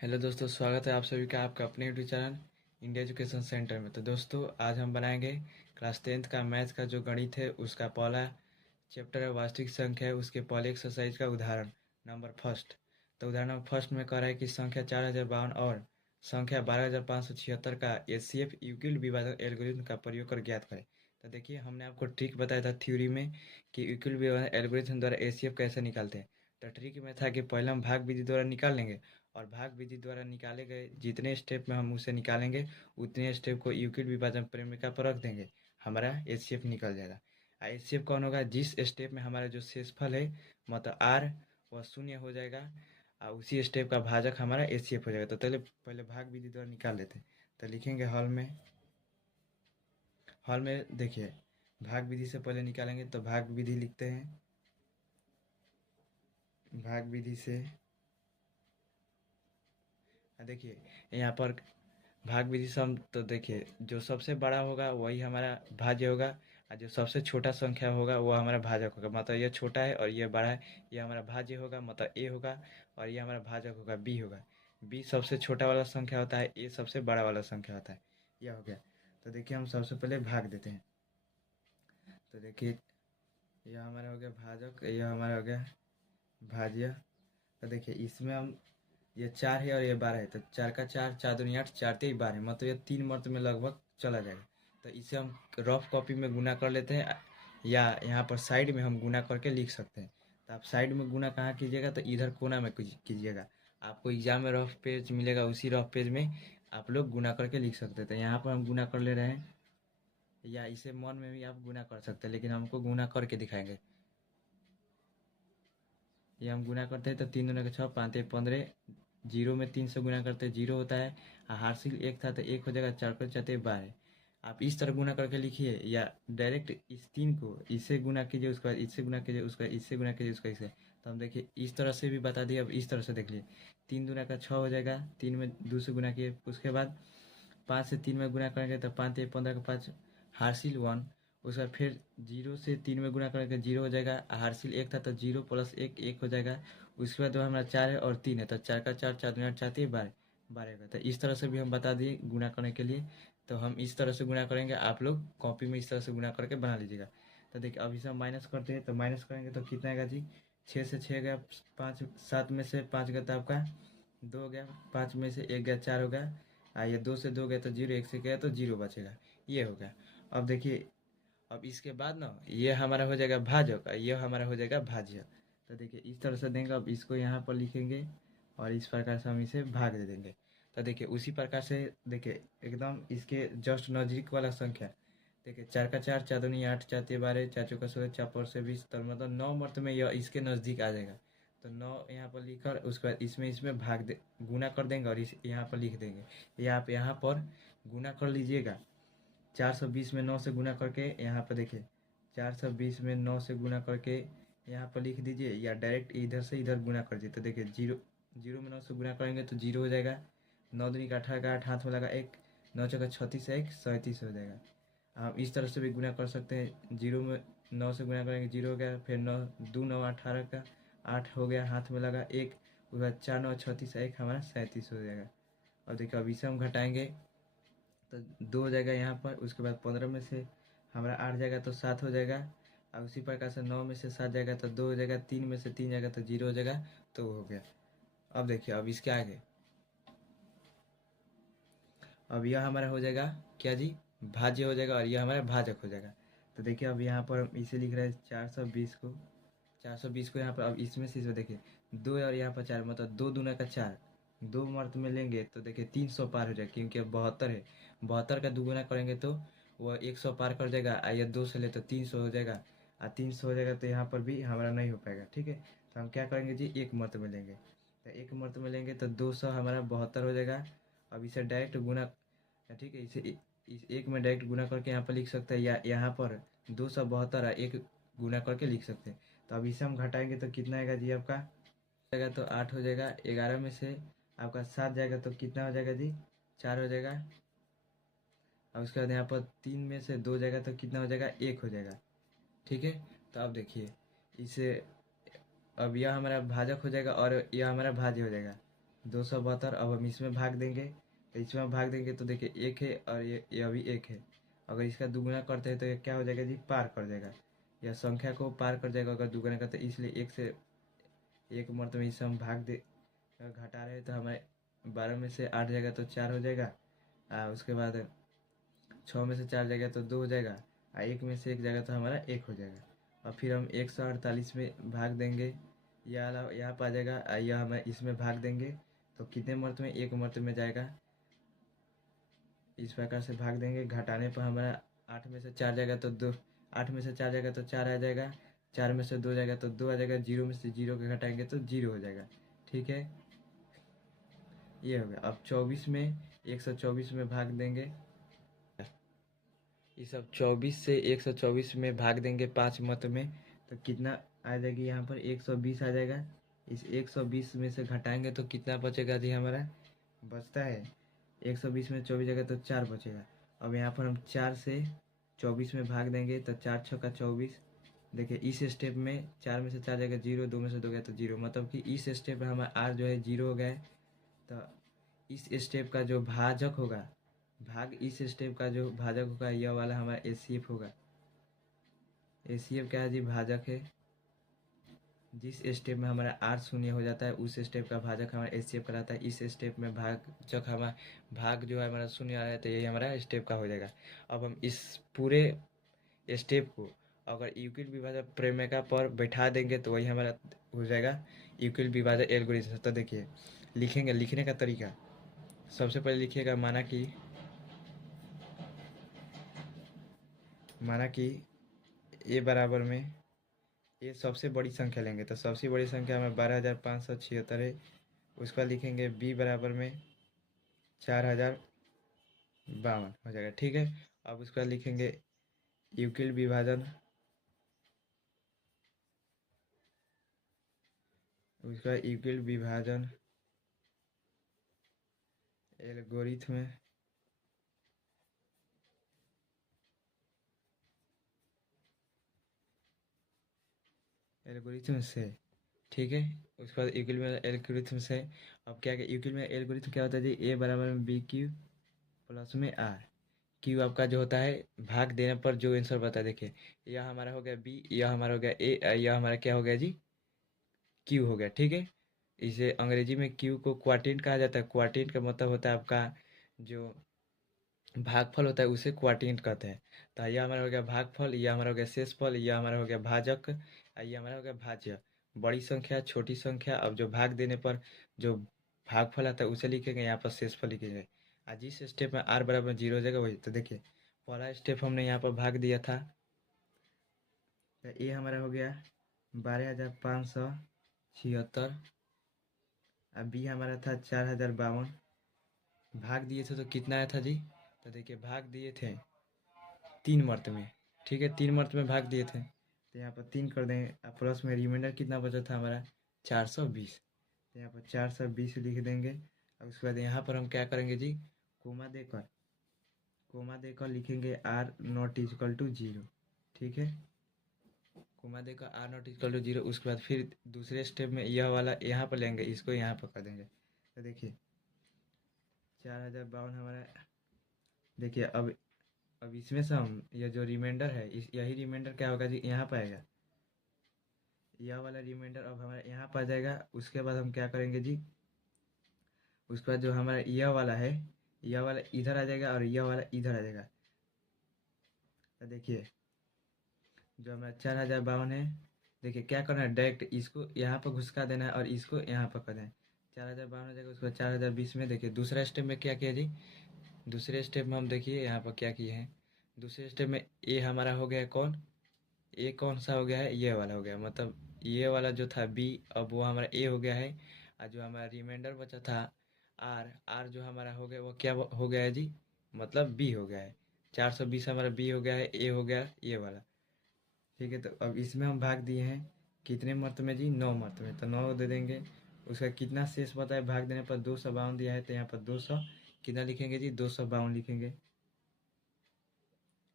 Hello दोस्तों, स्वागत है आप सभी का आपका अपने YouTube channel India education centre में। तो दोस्तों, आज हम बनाएंगे क्लास 10th का मैथ का जो गणित है उसका पहला चैप्टर है वास्तविक संख्या है, उसके पहले एक्सरसाइज का उदाहरण नंबर फर्स्ट। तो उदाहरण नंबर फर्स्ट में कह रहा है कि संख्या 4052 और संख्या 12576 का एचसीएफ यूक्लिड विभाजन एल्गोरिथम का प्रयोग कर ज्ञात करें। तो देखिए, हमने आपको ट्रिक बताया था थ्योरी में कि यूक्लिड विभाजन एल्गोरिथम द्वारा एचसीएफ कैसे निकालते हैं। तो ट्रिक में था कि पहले हम भाग विधि द्वारा निकाल लेंगे और भाग विधि द्वारा निकाले गए जितने स्टेप में हम उसे निकालेंगे उतने स्टेप को यूक्लिड विभाजन प्रेमिका पर रख देंगे, हमारा एचसीएफ निकल जाएगा। एचसीएफ कौन होगा? जिस स्टेप में हमारा जो शेषफल है मतलब आर वह शून्य हो जाएगा और उसी स्टेप का भाजक हमारा एचसीएफ हो जाएगा। तो पहले पहले भाग विधि द्वारा निकाल लेते हैं। तो लिखेंगे हॉल में देखिए, भाग विधि से पहले निकालेंगे तो भाग विधि लिखते हैं। भाग विधि से देखिए यहाँ पर भाग विधि से हम तो देखिए जो सबसे बड़ा होगा वही हमारा भाज्य होगा और जो सबसे छोटा संख्या होगा वो हमारा भाजक होगा। मतलब ये छोटा है और ये बड़ा है, ये हमारा भाज्य होगा मतलब ए होगा और ये हमारा भाजक होगा बी होगा। बी सबसे छोटा वाला संख्या होता है, ए सबसे बड़ा वाला संख्या होता है। यह हो गया। तो देखिए हम सबसे पहले भाग देते हैं। तो देखिए यह हमारा हो गया भाजक, यह हमारा हो गया भाज्य। तो देखिए इसमें हम ये 4 है और ये 12 है, तो 4 का 4, 4 दूनी 8, 4 तेई 12, मतलब ये 3 मर्त में लगभग चला जाएगा। तो इसे हम रफ कॉपी में गुना कर लेते हैं या यहाँ पर साइड में हम गुना करके लिख सकते हैं। तो आप साइड में गुना कहाँ कीजिएगा? तो इधर कोना में कीजिएगा। आपको एग्जाम में रफ पेज मिलेगा, उसी रफ पेज में आप लोग गुना करके लिख सकते हैं। तो यहाँ पर हम गुना कर ले रहे हैं या इसे मन में भी आप गुना कर सकते हैं, लेकिन हमको गुना करके दिखाएंगे। ये हम गुना करते हैं तो 3 दूनी 6, 5 तेई 15, जीरो में 3 से गुना करते हैं जीरो होता है। हार्सिल एक था तो एक हो जाएगा, 4 को 4 12। आप इस तरह गुना करके लिखिए या डायरेक्ट इस 3 को इससे गुना कीजिए, उसके बाद इससे गुना कीजिए, उसका इससे गुना कीजिए, उसका इससे। तो हम देखिए इस तरह से भी बता दिए। अब इस तरह से देख लिए, 3 दूना का 6 हो जाएगा, 3 में 2 से गुना किए, उसके बाद 5 से 3 में गुना करेंगे तो 5 तेई 15 का 5 हार्सिल 1। उसके बाद फिर 0 से 3 में गुना करेंगे 0 हो जाएगा, हार्सिल एक था तो 0 प्लस 1 1 हो जाएगा। उसके बाद हमारा 4 है और 3 है, तो 4 का 4, 4 दूनी 8, 4 तेई 12, 12 का। तो इस तरह से भी हम बता दिए गुना करने के लिए। तो हम इस तरह से गुना करेंगे, आप लोग कॉपी में इस तरह से गुना करके बना लीजिएगा। तो देखिए अब इसे हम माइनस करते हैं, तो माइनस करेंगे तो कितना आएगा जी? 6 से 6 गया 5, 7 में से 5 गया तो आपका 2 हो गया, 5 में से 1 गया 4 हो गया। ये 2 से 2 गया तो 0, 1 से गया तो 0 बचेगा। ये हो गया। अब देखिए, अब इसके बाद ना ये हमारा हो जाएगा भाजक और ये हमारा हो जाएगा भाज्य। तो देखिए इस तरह से देंगे। अब इसको यहाँ पर लिखेंगे और इस प्रकार से हम इसे भाग दे देंगे। तो देखिए उसी प्रकार से देखिए एकदम इसके जस्ट नजदीक वाला संख्या देखिए, 4 का 4, 4 दूनी 8, 4 तेई 12, 4 चौका 16, 4 पाँच से 20, तो मतलब 9 मर्त में यह इसके नज़दीक आ जाएगा। तो 9 यहाँ पर लिखकर उसके बाद इसमें इसमें भाग दे गुना कर देंगे और इस यहाँ पर लिख देंगे। या आप यहाँ पर गुना कर लीजिएगा। 420 में 9 से गुना करके यहाँ पर देखिए, 420 में 9 से गुना करके यहाँ पर लिख दीजिए या डायरेक्ट इधर से इधर गुना कर दीजिए। तो देखिए जीरो, जीरो में 9 से गुना करेंगे तो जीरो हो जाएगा। 9 दूनी का 18 का 8 हाथ में लगा एक, 9 चौका 36 एक 37 हो जाएगा। हम इस तरह से भी गुना कर सकते हैं। जीरो में 9 से गुना करेंगे जीरो हो गया, फिर 9 दो 9 18 का 8 हो गया, हाथ में लगा एक, उसके बाद 4 9 36 एक हमारा 37 हो जाएगा। और देखिए अब इसे हम घटाएंगे तो 2 हो जाएगा यहाँ पर। उसके बाद 15 में से हमारा 8 जाएगा तो 7 हो जाएगा और उसी प्रकार से 9 में से 7 जाएगा तो 2 हो जाएगा, 3 में से 3 जाएगा तो 0 हो जाएगा। तो वो हो गया। अब देखिए अब इसके आगे, अब यह हमारा हो जाएगा क्या जी? भाज्य हो जाएगा और यह हमारा भाजक हो जाएगा। तो देखिए अब यहाँ पर हम इसे लिख रहे हैं 420 को, 420 को यहाँ पर अब इसमें से देखिए 2 और यहाँ पर 4, मतलब 2 दूना का 4, 2 मर्त में लेंगे तो देखिए 300 पार हो जाएगा, क्योंकि अब 72 है। 72 का दुगुना करेंगे तो वह 100 पार कर जाएगा। ये 2 से ले तो 300 हो जाएगा और 300 हो जाएगा तो यहाँ पर भी हमारा नहीं हो पाएगा। ठीक है, तो हम क्या करेंगे जी? एक मर्त में लेंगे। तो एक मर्त में लेंगे तो 200 हमारा 72 हो जाएगा। अब इसे डायरेक्ट गुना, ठीक है, इसे इस एक में डायरेक्ट गुना करके यहाँ पर लिख सकते हैं या यहाँ पर 272 एक गुना करके लिख सकते हैं। तो अब इसे हम घटाएंगे तो कितना आएगा जी? आपका जाएगा तो 8 हो जाएगा। 11 में से आपका 7 जाएगा तो कितना हो जाएगा जी? 4 हो जाएगा। और उसके बाद यहाँ पर 3 में से 2 जाएगा तो कितना हो जाएगा? 1 हो जाएगा। ठीक है, तो अब देखिए इसे, अब यह हमारा भाजक हो जाएगा और यह हमारा भाज्य हो जाएगा। 272। अब हम इसमें भाग देंगे, तो इसमें भाग देंगे तो देखिए एक है और ये अभी एक है। अगर इसका दुगुना करते हैं तो ये क्या हो जाएगा जी, पार कर जाएगा, या संख्या को पार कर जाएगा अगर दुगुना करते हैं। इसलिए एक से एक मरतबे इससे हम भाग दे घटा रहे हैं तो हमारे 12 में से 8 जाएगा तो 4 हो जाएगा। उसके बाद 6 में से 4 जाएगा तो 2 हो जाएगा, और 1 में से 1 जाएगा तो हमारा 1 हो जाएगा। और फिर हम 148 में भाग देंगे, यह यहाँ पर आ जाएगा, यह हमें इसमें भाग देंगे तो कितने मर्त में, एक मर्त में जाएगा। इस प्रकार से भाग देंगे, घटाने पर हमारा 8 में से 4 जाएगा तो 2, 8 में से 4 जाएगा तो 4 आ जाएगा, 4 में से 2 जाएगा तो 2 आ जाएगा, 0 में से 0 के घटाएंगे तो 0 हो जाएगा। ठीक है, ये हो गया। अब 24 में 124 में भाग देंगे, ये सब 24 से 124 में भाग देंगे 5 मत में, तो कितना आ जाएगी यहाँ पर 120 आ जाएगा। इस 120 में से घटाएंगे तो कितना बचेगा जी, हमारा बचता है 120 में 24 जाएगा तो 4 बचेगा। अब यहाँ पर हम 4 से 24 में भाग देंगे तो 4 छक्का 24। देखिए इस स्टेप में 4 में से 4 जाएगा 0, 2 में से 2 गया तो 0, मतलब कि इस स्टेप में हमारा आर जो है 0 हो गया है। तो इस स्टेप का जो भाजक होगा, इस स्टेप का जो भाजक होगा यह वाला हमारा एचसीएफ होगा। एचसीएफ क्या है जी, भाजक है। जिस स्टेप में हमारा आर शून्य हो जाता है उस स्टेप का भाजक हमारा एचसीएफ कहलाता है। इस स्टेप में भाजक हमारा भाग जो है हमारा शून्य आ रहा है तो यही हमारा स्टेप का हो जाएगा। अब हम इस पूरे स्टेप को अगर यूक्लिड विभाजक प्रमेय पर बैठा देंगे तो वही हमारा हो जाएगा यूक्लिड विभाजक एल्गोरिथम। तो देखिए लिखेंगे, लिखने का तरीका सबसे पहले लिखिएगा, माना कि ए बराबर में, ये सबसे बड़ी संख्या लेंगे तो सबसे बड़ी संख्या में 12,576 है। उसका लिखेंगे बी बराबर में 4,052 हो जाएगा। ठीक है, अब उसका लिखेंगे यूक्लिड विभाजन, उसका यूक्लिड विभाजन एल्गोरिथम से। ठीक है, उसके बाद यूक्लिड में एल्गोरिथम से। अब क्या यूक्लिड में एल्गोरिथम क्या होता है जी, ए बराबर में बी क्यू प्लस में आर। क्यू आपका जो होता है भाग देने पर जो आंसर बता है, देखिए यह हमारा हो गया बी, यह हमारा हो गया ए, यह हमारा क्या हो गया जी, क्यू हो गया। ठीक है, इसे अंग्रेजी में क्यू को क्वार्टिंट कहा जाता है। क्वार्टिंट का मतलब होता है आपका जो भागफल होता है उसे क्वार्टिंट कहते हैं। तो यह हमारा हो गया भागफल, यह हमारा हो गया शेषफल, यह हमारा हो गया भाजक, यह हमारा हो गया भाज्य। बड़ी संख्या, छोटी संख्या, अब जो भाग देने पर जो भागफल आता है उसे लिखेंगे, यहाँ पर शेषफल लिखेंगे। आज जिस स्टेप में आर बराबर 0 हो जाएगा वही। तो देखिए पहला स्टेप हमने यहाँ पर भाग दिया था, तो ये हमारा हो गया 12,576, अब बी हमारा था 4,052। भाग दिए थे तो कितना आया था जी, तो देखिए भाग दिए थे 3 मर्त में। ठीक है, 3 मर्त में भाग दिए थे तो यहाँ पर 3 कर देंगे, अब प्लस में रिमाइंडर कितना बचा था हमारा 420, तो यहाँ पर 420 लिख देंगे। अब उसके बाद यहाँ पर हम क्या करेंगे जी, कोमा देकर लिखेंगे आर नॉट इजकल टू 0। ठीक है, कोमा देकर आर नॉट इजकल टू 0। उसके बाद फिर दूसरे स्टेप में यह वाला यहाँ पर लेंगे, इसको यहाँ पर कर देंगे। तो देखिए 4,052 हमारा, देखिए अब इसमें से हम यह जो रिमाइंडर है यही रिमाइंडर क्या होगा जी, यहाँ पर आएगा। यह वाला रिमाइंडर अब हमारा यहाँ पर आ जाएगा। उसके बाद हम क्या करेंगे जी, उसके बाद जो हमारा यह वाला है, यह वाला इधर आ जाएगा और यह वाला इधर आ जाएगा। तो देखिए जो हमारा 4,052 है, देखिए क्या करना है, डायरेक्ट इसको यहाँ पर घुसका देना है और इसको यहाँ पर कर देना है। 4,052 हो जाएगा। उसके बाद 4,020 में देखिए दूसरा स्टेप में क्या किया जी, दूसरे स्टेप में हम देखिए यहाँ पर क्या किए हैं। दूसरे स्टेप में ए हमारा हो गया कौन, ए कौन सा हो गया है, ये वाला हो गया, मतलब ये वाला जो था बी, अब वो हमारा ए हो गया है। और जो हमारा रिमाइंडर बचा था आर, जो हमारा हो गया वो क्या हो गया है जी, मतलब बी हो गया है। 420 हमारा बी हो गया है, ए हो गया ये वाला। ठीक है, तो अब इसमें हम भाग दिए हैं कितने मर्त में जी, 9 मर्त में, तो 9 दे देंगे। उसका कितना शेष पता है भाग देने पर 252 दिया है, तो यहाँ पर 200 कितना लिखेंगे जी, 252 लिखेंगे।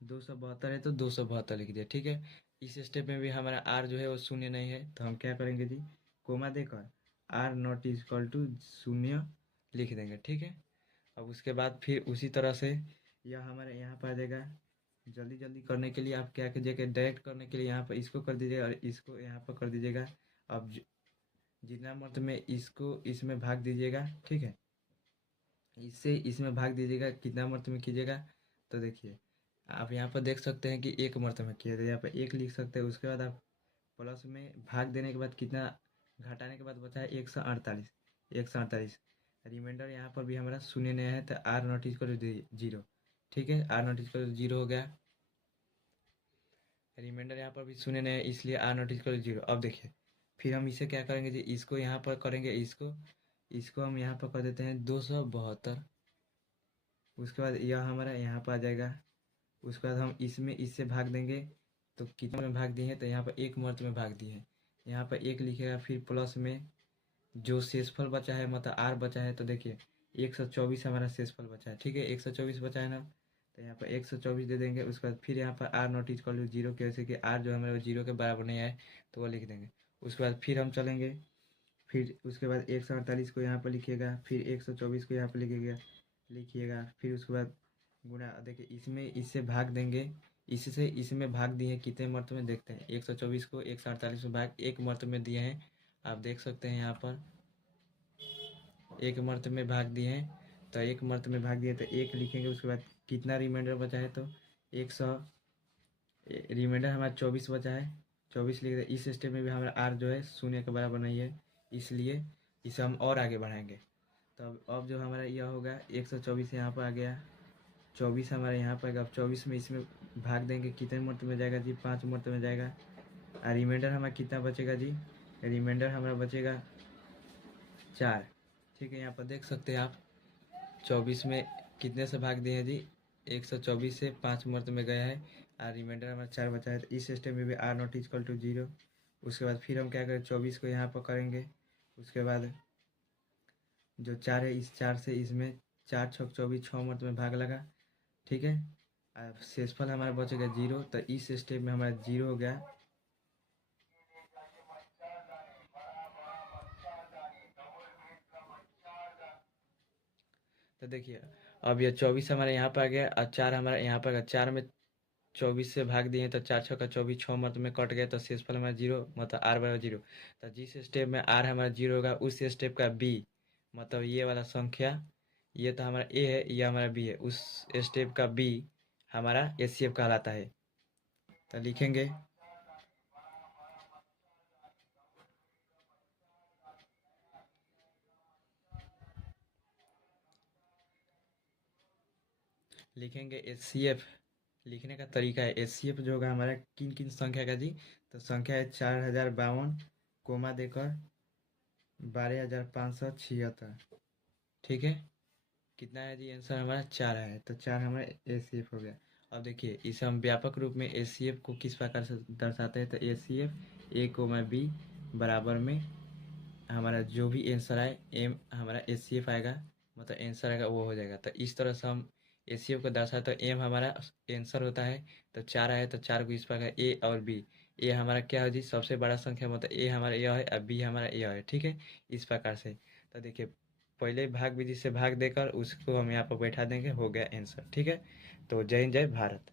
272 है तो 272 लिख दिया। ठीक है, इस स्टेप में भी हमारा आर जो है वो शून्य नहीं है, तो हम क्या करेंगे जी, कोमा देकर R not is equal to 0 लिख देंगे। ठीक है, अब उसके बाद फिर उसी तरह से यह हमारे यहाँ पर आ जाएगा। जल्दी जल्दी करने के लिए आप क्या कीजिएगा, डायरेक्ट करने के लिए यहाँ पर इसको कर दीजिएगा और इसको यहाँ पर कर दीजिएगा। अब जितना मर्तबा में इसको इसमें भाग दीजिएगा, ठीक है, इससे इसमें भाग दीजिएगा, कितना मर्तबा में कीजिएगा। तो देखिए आप यहाँ पर देख सकते हैं कि एक मर्तबा में किया, तो यहाँ पर एक लिख सकते हैं। उसके बाद आप प्लस में भाग देने के बाद कितना घटाने के बाद बचा है 148, 148। रिमाइंडर यहाँ पर भी हमारा शून्य नहीं है, तो आर नॉट इक्वल टू 0। ठीक है, आर नॉट इक्वल टू 0 हो गया। रिमाइंडर यहाँ पर भी शून्य नहीं है, इसलिए आर नॉट इक्वल टू 0। अब देखिए फिर हम इसे क्या करेंगे जी, इसको यहाँ पर करेंगे, इसको हम यहाँ पर कर देते हैं 272। उसके बाद यह हमारा यहाँ पर आ जाएगा। उसके बाद हम इसमें इससे भाग देंगे, तो कितने में भाग दिए हैं, तो यहाँ पर एक मर्त में भाग दिए हैं। यहाँ पर एक लिखेगा, फिर प्लस में जो शेषफल बचा है मतलब आर बचा है, तो देखिए 124 हमारा शेषफल बचा है। ठीक है, 124 बचा है ना, तो यहाँ पर 124 दे देंगे। उसके बाद फिर यहाँ पर आर नॉट इक्वल टू 0, कैसे कि आर जो हमारे 0 के बराबर नहीं आए तो वो लिख देंगे। उसके बाद फिर हम चलेंगे, फिर उसके बाद 148 को यहाँ पर लिखिएगा, फिर 124 को यहाँ पर लिखिएगा, फिर उसके बाद गुणा। देखिए इसमें इससे भाग देंगे, इससे इसमें भाग दिए हैं, कितने मर्त में देखते हैं। 124 को 148 में भाग एक मर्त में दिए हैं, आप देख सकते हैं यहाँ पर एक मर्त में भाग दिए हैं। तो एक मर्त में भाग दिए तो एक लिखेंगे। उसके बाद कितना रिमाइंडर बचा है, तो 100 रिमाइंडर हमारा 24 बचा है, 24 लिख दे। इस स्टेप में भी हमारा आर जो है शून्य के बराबर नहीं है, इसलिए इसे हम और आगे बढ़ाएंगे। तो अब जो हमारा यह होगा 124 यहाँ पर आ गया, 24 हमारे यहाँ पर। अब 24 में इसमें भाग देंगे, कितने मर्त में जाएगा जी, 5 मर्त में जाएगा। और रिमाइंडर हमारा कितना बचेगा जी, रिमाइंडर हमारा बचेगा 4। ठीक है, यहाँ पर देख सकते हैं आप 24 में कितने से भाग दिए हैं जी, 124 से 5 मर्त में गया है और रिमाइंडर हमारा 4 बचा है। तो इस स्टेप में भी आर नॉट इक्वल टू 0। उसके बाद फिर हम क्या करें, 24 को यहाँ पर करेंगे। उसके बाद जो 4 है, इस 4 से इसमें 4 छक 24, 6 मर्त में भाग लगा। ठीक है, अब शेषफल हमारा बचेगा 0, तो इस स्टेप में हमारा 0 हो गया। तो देखिए अब ये 24 हमारे यहाँ पर आ गया और 4 हमारा यहाँ पर आ गया। 4 में 24 से भाग दिए तो 4 छक्का 24, 6 मर्त में कट गया, तो शेषफल हमारा 0, मतलब आर बराबर 0। तो जिस स्टेप में आर हमारा 0 होगा, उस स्टेप का बी मतलब ये वाला संख्या, ये तो हमारा ए है, ये हमारा बी है, उस स्टेप का बी हमारा एचसीएफ कहलाता है। तो लिखेंगे एचसीएफ। लिखने का तरीका है, एचसीएफ जो होगा हमारा किन किन संख्या का जी, तो संख्या है 4052, कोमा देकर 12576। ठीक है, कितना है जी आंसर हमारा 4 है, तो 4 हमारा एचसीएफ हो गया। अब देखिए इसे हम व्यापक रूप में एचसीएफ को किस प्रकार से दर्शाते हैं, तो एचसीएफ ए कोमा बी बराबर में हमारा जो भी आंसर आए एम हमारा एचसीएफ आएगा, मतलब आंसर आएगा वो हो जाएगा। तो इस तरह से हम एचसीएफ को दर्शाते हैं। एम हमारा आंसर होता है, तो 4 आए तो 4 को इस प्रकार ए और बी। ए हमारा क्या है जी, सबसे बड़ा संख्या, मतलब ए हमारा यह है और बी हमारा यह है। ठीक है, इस प्रकार से। तो देखिए पहले भाग विधि से भाग देकर उसको हम यहाँ पर बैठा देंगे, हो गया आंसर। ठीक है, तो जय हिंद जय भारत।